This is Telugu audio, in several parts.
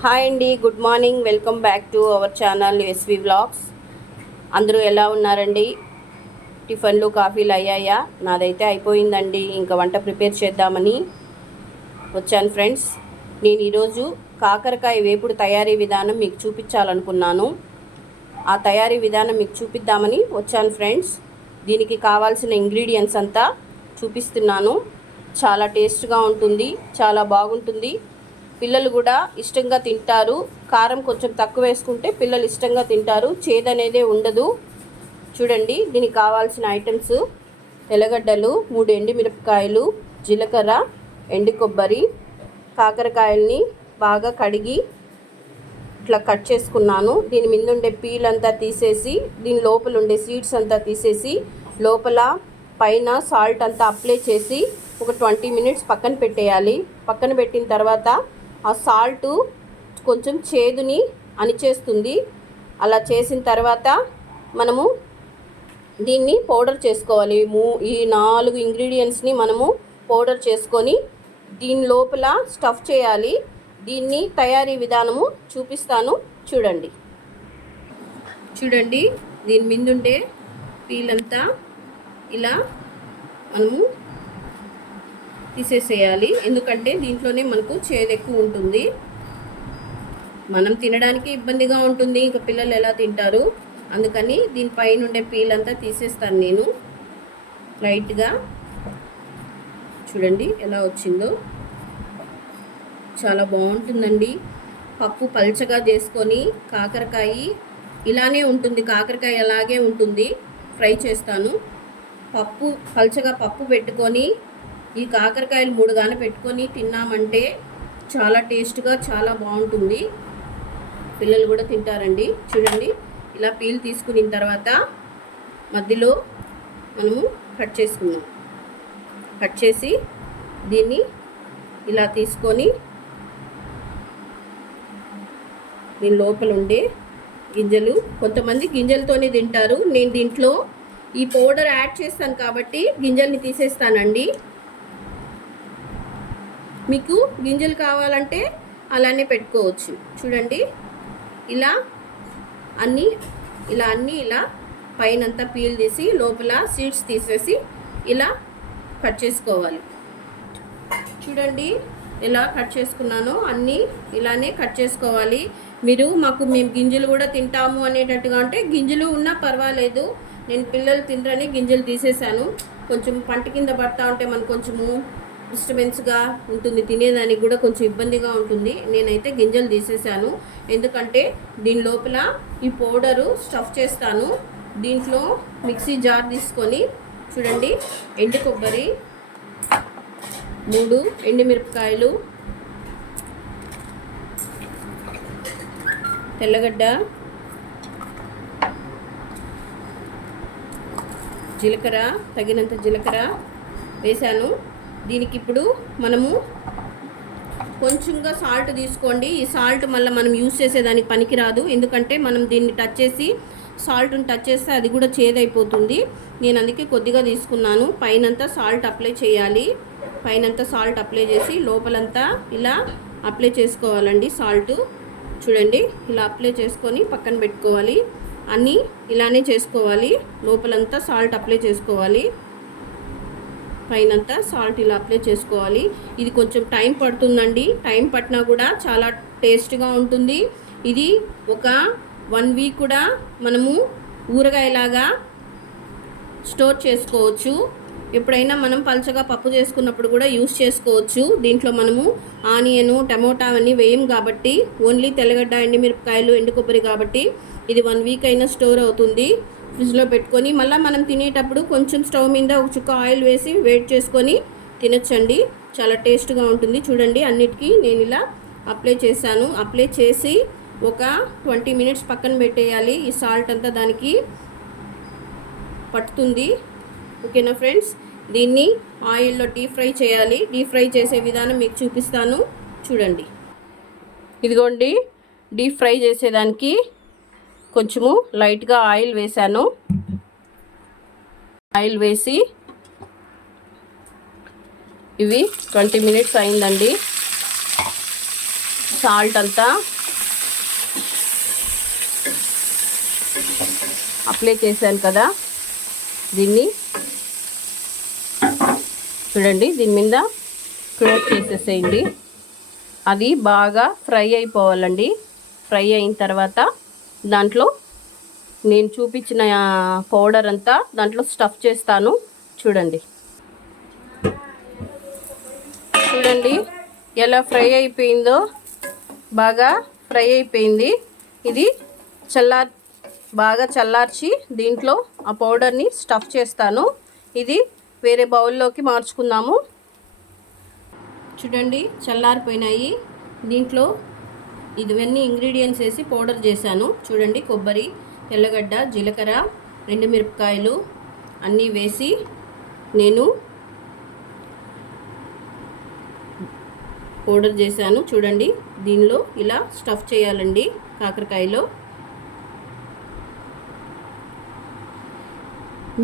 హాయ్ అండి, good morning. Welcome back to our channel SV vlogs. అందరూ ఎలా ఉన్నారండి? టిఫిన్లు కాఫీలు అయ్యాయా? నాదైతే అయిపోయిందండి. ఇంకా వంట ప్రిపేర్ చేద్దామని వచ్చాను ఫ్రెండ్స్. నేను ఈరోజు కాకరకాయ వేపుడు తయారీ విధానం మీకు చూపించాలనుకున్నాను. ఆ తయారీ విధానం మీకు చూపిద్దామని వచ్చాను ఫ్రెండ్స్. దీనికి కావాల్సిన ఇంగ్రీడియంట్స్ అంతా చూపిస్తున్నాను. చాలా టేస్ట్గా ఉంటుంది, చాలా బాగుంటుంది. పిల్లలు కూడా ఇష్టంగా తింటారు. కారం కొంచెం తక్కువ వేసుకుంటే పిల్లలు ఇష్టంగా తింటారు. చేదనేదే ఉండదు. చూడండి, దీనికి కావాల్సిన ఐటమ్స్: తెల్లగడ్డలు, 3 ఎండుమిరపకాయలు, జీలకర్ర, ఎండు కొబ్బరి. కాకరకాయల్ని బాగా కడిగి ఇట్లా కట్ చేసుకున్నాను. దీని మీద ఉండే పీల్ అంతా తీసేసి, దీని లోపల ఉండే సీడ్స్ అంతా తీసేసి, లోపల పైన సాల్ట్ అంతా అప్లై చేసి ఒక 20 మినిట్స్ పక్కన పెట్టేయాలి. పక్కన పెట్టిన తర్వాత ఆ సాల్ట్ కొంచెం చేదుని అణిచేస్తుంది. అలా చేసిన తర్వాత మనము దీన్ని పౌడర్ చేసుకోవాలి. ఈ 4 ఇంగ్రీడియంట్స్ని మనము పౌడర్ చేసుకొని దీని లోపల స్టఫ్ చేయాలి. దీన్ని తయారీ విధానము చూపిస్తాను, చూడండి. దీని మీద ఉండే పీలంతా ఇలా మనము తీసేసేయాలి. ఎందుకంటే దీంట్లోనే మనకు చేదు ఎక్కువ ఉంటుంది. మనం తినడానికి ఇబ్బందిగా ఉంటుంది, ఇంకా పిల్లలు ఎలా తింటారు? అందుకని దీనిపైన ఉండే పీల్ అంతా తీసేస్తాను నేను. లైట్గా చూడండి ఎలా వచ్చిందో. చాలా బాగుంటుందండి. పప్పు పల్చగా చేసుకొని కాకరకాయ ఇలానే ఉంటుంది, కాకరకాయ అలాగే ఉంటుంది. ఫ్రై చేస్తాను. పల్చగా పప్పు పెట్టుకొని ఈ కాకరకాయలు 3 గాని పెట్టుకొని తిన్నామంటే చాలా టేస్ట్గా, చాలా బాగుంటుంది. పిల్లలు కూడా తింటారండి. చూడండి, ఇలా పీల్ తీసుకున్న తర్వాత మధ్యలో మనము కట్ చేసుకున్నాం. కట్ చేసి దీన్ని ఇలా తీసుకొని దీని లోపల ఉండే గింజలు, కొంతమంది గింజలతోనే తింటారు. నేను దీంట్లో ఈ పౌడర్ యాడ్ చేస్తాను కాబట్టి గింజల్ని తీసేస్తానండి. మీకు గింజలు కావాలంటే అలానే పెట్టుకోవచ్చు. చూడండి, ఇలా అన్నీ ఇలా పైనంతా పీల్ తీసి లోపల సీడ్స్ తీసేసి ఇలా కట్ చేసుకోవాలి. చూడండి ఎలా కట్ చేసుకున్నానో అన్నీ ఇలానే కట్ చేసుకోవాలి. మేము గింజలు కూడా తింటాము అనేటట్టుగా అంటే గింజలు ఉన్నా పర్వాలేదు. నేను పిల్లలు తింటారని గింజలు తీసేసాను. కొంచెం పంట కింద పడతా ఉంటే మనకు కొంచెము డిస్టర్బెన్స్గా ఉంటుంది, తినేదానికి కూడా కొంచెం ఇబ్బందిగా ఉంటుంది. నేనైతే గింజలు తీసేసాను. ఎందుకంటే దీని లోపల ఈ పౌడరు స్టఫ్ చేస్తాను. దీంట్లో మిక్సీ జార్ తీసుకొని చూడండి, ఎండు కొబ్బరి, 3 ఎండుమిరపకాయలు, తెల్లగడ్డ, జీలకర్ర, తగినంత జీలకర్ర వేసాను. దీనికి ఇప్పుడు మనము కొంచెంగా సాల్ట్ తీసుకోండి. ఈ సాల్ట్ మళ్ళీ మనం యూజ్ చేసేదానికి పనికిరాదు. ఎందుకంటే మనం దీన్ని టచ్ చేసి సాల్ట్ని టచ్ చేస్తే అది కూడా చేదైపోతుంది. నేను అందుకే కొద్దిగా తీసుకున్నాను. పైనంతా సాల్ట్ అప్లై చేయాలి. పైనంతా సాల్ట్ అప్లై చేసి లోపలంతా ఇలా అప్లై చేసుకోవాలండి. సాల్ట్ చూడండి, ఇలా అప్లై చేసుకొని పక్కన పెట్టుకోవాలి. అన్నీ ఇలానే చేసుకోవాలి. లోపలంతా సాల్ట్ అప్లై చేసుకోవాలి. పైనంతా సాల్ట్ ఇలా అప్లై చేసుకోవాలి. ఇది కొంచెం టైం పడుతుందండి. టైం పట్టినా కూడా చాలా టేస్ట్గా ఉంటుంది. ఇది ఒక 1 వీక్ కూడా మనము ఊరగాయలాగా స్టోర్ చేసుకోవచ్చు. ఎప్పుడైనా మనం పల్చగా పప్పు చేసుకున్నప్పుడు కూడా యూస్ చేసుకోవచ్చు. దీంట్లో మనము ఆనియను, టమోటా అవన్నీ వేయం కాబట్టి, ఓన్లీ తెల్లగడ్డ, ఎండుమిరపకాయలు, ఎండు కొబ్బరి కాబట్టి ఇది 1 వీక్ అయినా స్టోర్ అవుతుంది. ఫ్రిడ్జ్లో పెట్టుకొని మళ్ళీ మనం తినేటప్పుడు కొంచెం స్టవ్ మీద ఒక చుక్క ఆయిల్ వేసి వేడి చేసుకొని తినొచ్చండి. చాలా టేస్ట్గా ఉంటుంది. చూడండి, అన్నిటికీ నేను ఇలా అప్లై చేశాను. అప్లై చేసి ఒక 20 మినిట్స్ పక్కన పెట్టేయాలి. ఈ సాల్ట్ అంతా దానికి పట్టుతుంది. ఓకేనా ఫ్రెండ్స్? దీన్ని ఆయిల్లో డీప్ ఫ్రై చేయాలి. డీప్ ఫ్రై చేసే విధానం మీకు చూపిస్తాను, చూడండి. ఇదిగోండి, డీప్ ఫ్రై చేసేదానికి కొంచెము లైట్గా ఆయిల్ వేసాను. ఆయిల్ వేసి ఇవి 20 మినిట్స్ అయిందండి. సాల్ట్ అంతా అప్లై చేశాను కదా, దీన్ని చూడండి దీని మీద క్లోజ్ చేసేసేయండి. అది బాగా ఫ్రై అయిపోవాలండి. ఫ్రై అయిన తర్వాత దాంట్లో నేను చూపించిన పౌడర్ అంతా దాంట్లో స్టఫ్ చేస్తాను. చూడండి చూడండి ఎలా ఫ్రై అయిపోయిందో, బాగా ఫ్రై అయిపోయింది. ఇది బాగా చల్లార్చి దీంట్లో ఆ పౌడర్ని స్టఫ్ చేస్తాను. ఇది వేరే బౌల్లోకి మార్చుకుందాము. చూడండి చల్లారిపోయినాయి. దీంట్లో ఇవన్నీ ఇంగ్రీడియంట్స్ వేసి పౌడర్ చేశాను. చూడండి కొబ్బరి, తెల్లగడ్డ, జీలకర్ర, ఎండుమిరపకాయలు అన్నీ వేసి నేను పౌడర్ చేశాను. చూడండి దీనిలో ఇలా స్టఫ్ చేయాలండి. కాకరకాయలో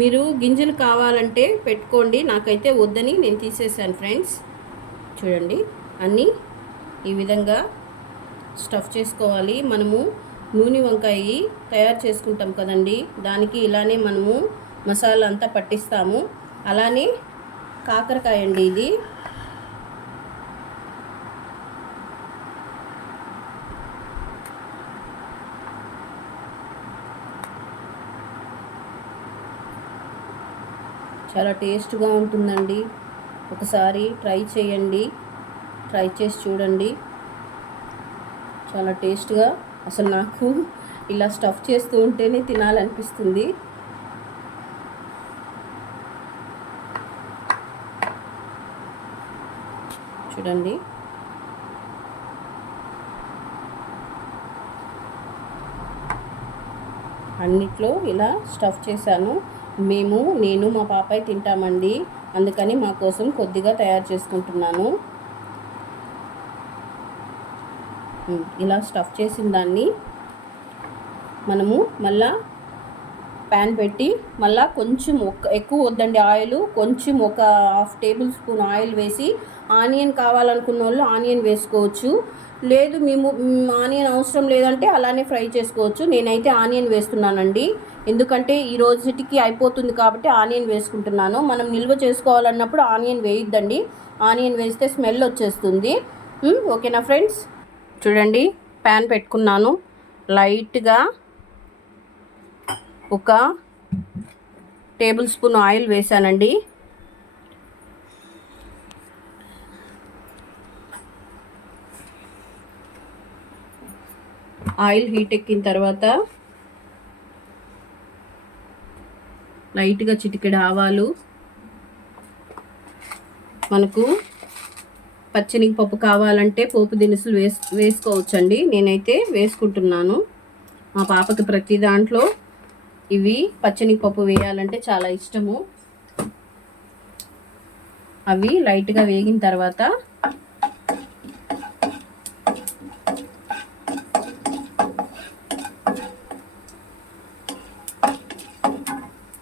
మీరు గింజలు కావాలంటే పెట్టుకోండి, నాకైతే వద్దని నేను తీసేసాను ఫ్రెండ్స్. చూడండి అన్నీ ఈ విధంగా స్టఫ్ చేసుకోవాలి. మనము నూనె వంకాయ తయారు చేసుకుంటాం కదండి, దానికి ఇలానే మనము మసాలా అంతా పట్టిస్తాము. అలానే కాకరకాయ అండి ఇది. చాలా టేస్ట్గా ఉంటుందండి. ఒకసారి ట్రై చేయండి, ట్రై చేసి చూడండి. చాలా టేస్ట్గా, అసలు నాకు ఇలా స్టఫ్ చేస్తూ ఉంటేనే తినాలనిపిస్తుంది. చూడండి అన్నిట్లో ఇలా స్టఫ్ చేశాను. నేను మా పాపాయి తింటామండి, అందుకని మా కోసం కొద్దిగా తయారు చేసుకుంటున్నాను. ఇలా స్టఫ్ చేసిన దాన్ని మనము మళ్ళా ప్యాన్ పెట్టి మళ్ళా కొంచెం ఎక్కువ వద్దండి ఆయిల్, కొంచెం ఒక 1/2 టేబుల్ స్పూన్ ఆయిల్ వేసి, ఆనియన్ కావాలనుకున్న వాళ్ళు ఆనియన్ వేసుకోవచ్చు, లేదు మేము ఆనియన్ అవసరం లేదంటే అలానే ఫ్రై చేసుకోవచ్చు. నేనైతే ఆనియన్ వేస్తున్నానండి, ఎందుకంటే ఈ రోజుటికి అయిపోతుంది కాబట్టి ఆనియన్ వేసుకుంటున్నాను. మనం నిల్వ చేసుకోవాలన్నప్పుడు ఆనియన్ వేయొద్దండి, ఆనియన్ వేస్తే స్మెల్ వచ్చేస్తుంది. ఓకేనా ఫ్రెండ్స్? చూడండి ప్యాన్ పెట్టుకున్నాను, లైట్గా 1 టేబుల్ స్పూన్ ఆయిల్ వేసానండి. ఆయిల్ హీట్ ఎక్కిన తర్వాత లైట్గా చిటికెడు ఆవాలు, మనకు పచ్చెనగపప్పు కావాలంటే పోపు దినుసులు వేసుకోవచ్చండి. నేనైతే వేసుకుంటున్నాను. మా పాపకి ప్రతి దాంట్లో ఇవి పచ్చెనగపప్పు వేయాలంటే చాలా ఇష్టము. అవి లైట్గా వేగిన తర్వాత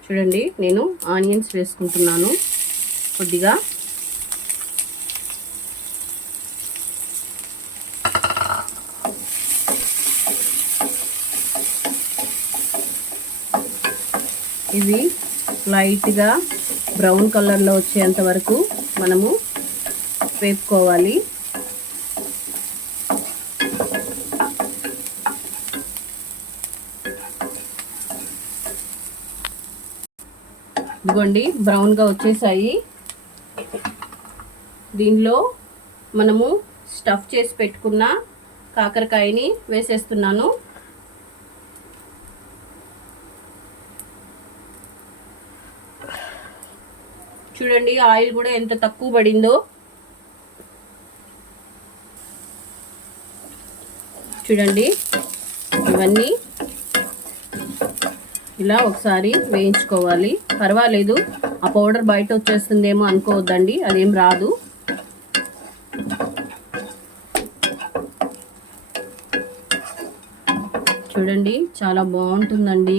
చూడండి నేను ఆనియన్స్ వేసుకుంటున్నాను కొద్దిగా. ఇవి లైట్గా బ్రౌన్ కలర్లో వచ్చేంత వరకు మనము వేపుకోవాలి. ఇదిగోండి బ్రౌన్గా వచ్చేసాయి. దీనిలో మనము స్టఫ్ చేసి పెట్టుకున్న కాకరకాయని వేసేస్తున్నాను. చూడండి ఆయిల్ కూడా ఎంత తక్కువ పడిందో. చూడండి ఇవన్నీ ఇలా ఒకసారి వేయించుకోవాలి. పర్వాలేదు, ఆ పౌడర్ బయట వచ్చేస్తుందేమో అనుకోవద్దండి, అదేం రాదు. చూడండి చాలా బాగుంటుందండి,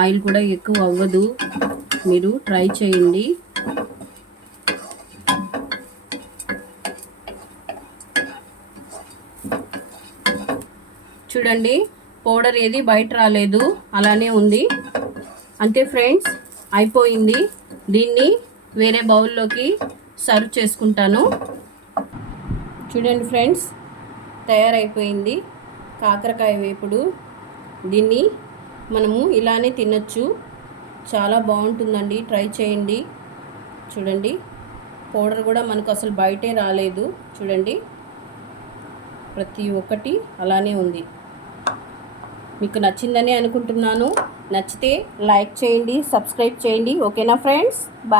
ఆయిల్ కూడా ఎక్కువ అవ్వదు, మీరు ట్రై చేయండి. చూడండి, పౌడర్ ఏది బయట రాలేదు, అలానే ఉంది. అంతే ఫ్రెండ్స్, అయిపోయింది. దీన్ని వేరే బౌల్లోకి సర్వ్ చేసుకుంటాను. చూడండి ఫ్రెండ్స్, తయారైపోయింది కాకరకాయ వేపుడు. దీన్ని మనము ఇలానే తినొచ్చు, చాలా బాగుంటుందండి, ట్రై చేయండి. చూడండి, పౌడర్ కూడా మనకు అసలు బయటే రాలేదు. చూడండి, ప్రతి ఒక్కటి అలానే ఉంది. మీకు నచ్చిందని అనుకుంటున్నాను. నచ్చితే లైక్ చేయండి, సబ్స్క్రైబ్ చేయండి. ఓకేనా ఫ్రెండ్స్? బాయ్.